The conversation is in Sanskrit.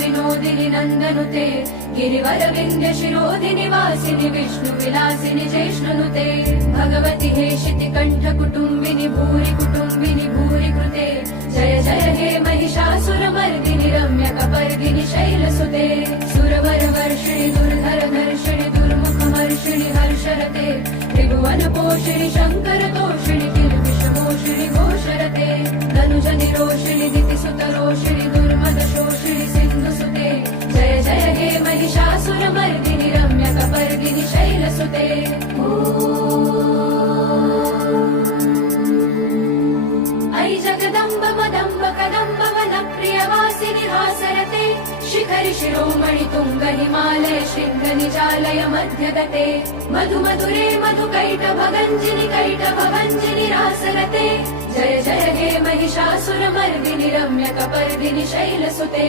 विनोदिनि नन्दनुते गिरिवर विन्ध्य शिरोधिनि वासिनि विष्णु विलासिनि जैष्णुनुते भगवति हेशिति कण्ठ कुटुम्बिनि भूरि कृते जय जय हे महिषासुरमर्दिनि रम्य कपर्दिनि शैलसुते सुरवर वर्षिणि दुर्धर धर्षिणि दुर्मुख हर्षिणि हर्षरते त्रिभुवन पोषिणि शङ्कर तोषिणि किल्बिषमोषिणि घोषरते धनुज निरोषिणि दितिसुत रोषिणि दुर्मद शोषिणि सिन्धुसुते जय जय हे महिषासुरमर्दिनि रम्य कपर्दिनि शैलसुते ऐ जगदम्ब मदम्ब कदम्ब वनप्रियवासिनि हासरते शिखरि शिरोमणि तुङ्ग हिमालय शृङ्ग निजालय मध्यगते मधु मधुरे मधुकैटभगञ्जिनि रासरते जय जय हे महिषासुरमर्दिनि रम्य कपर्दिनि शैलसुते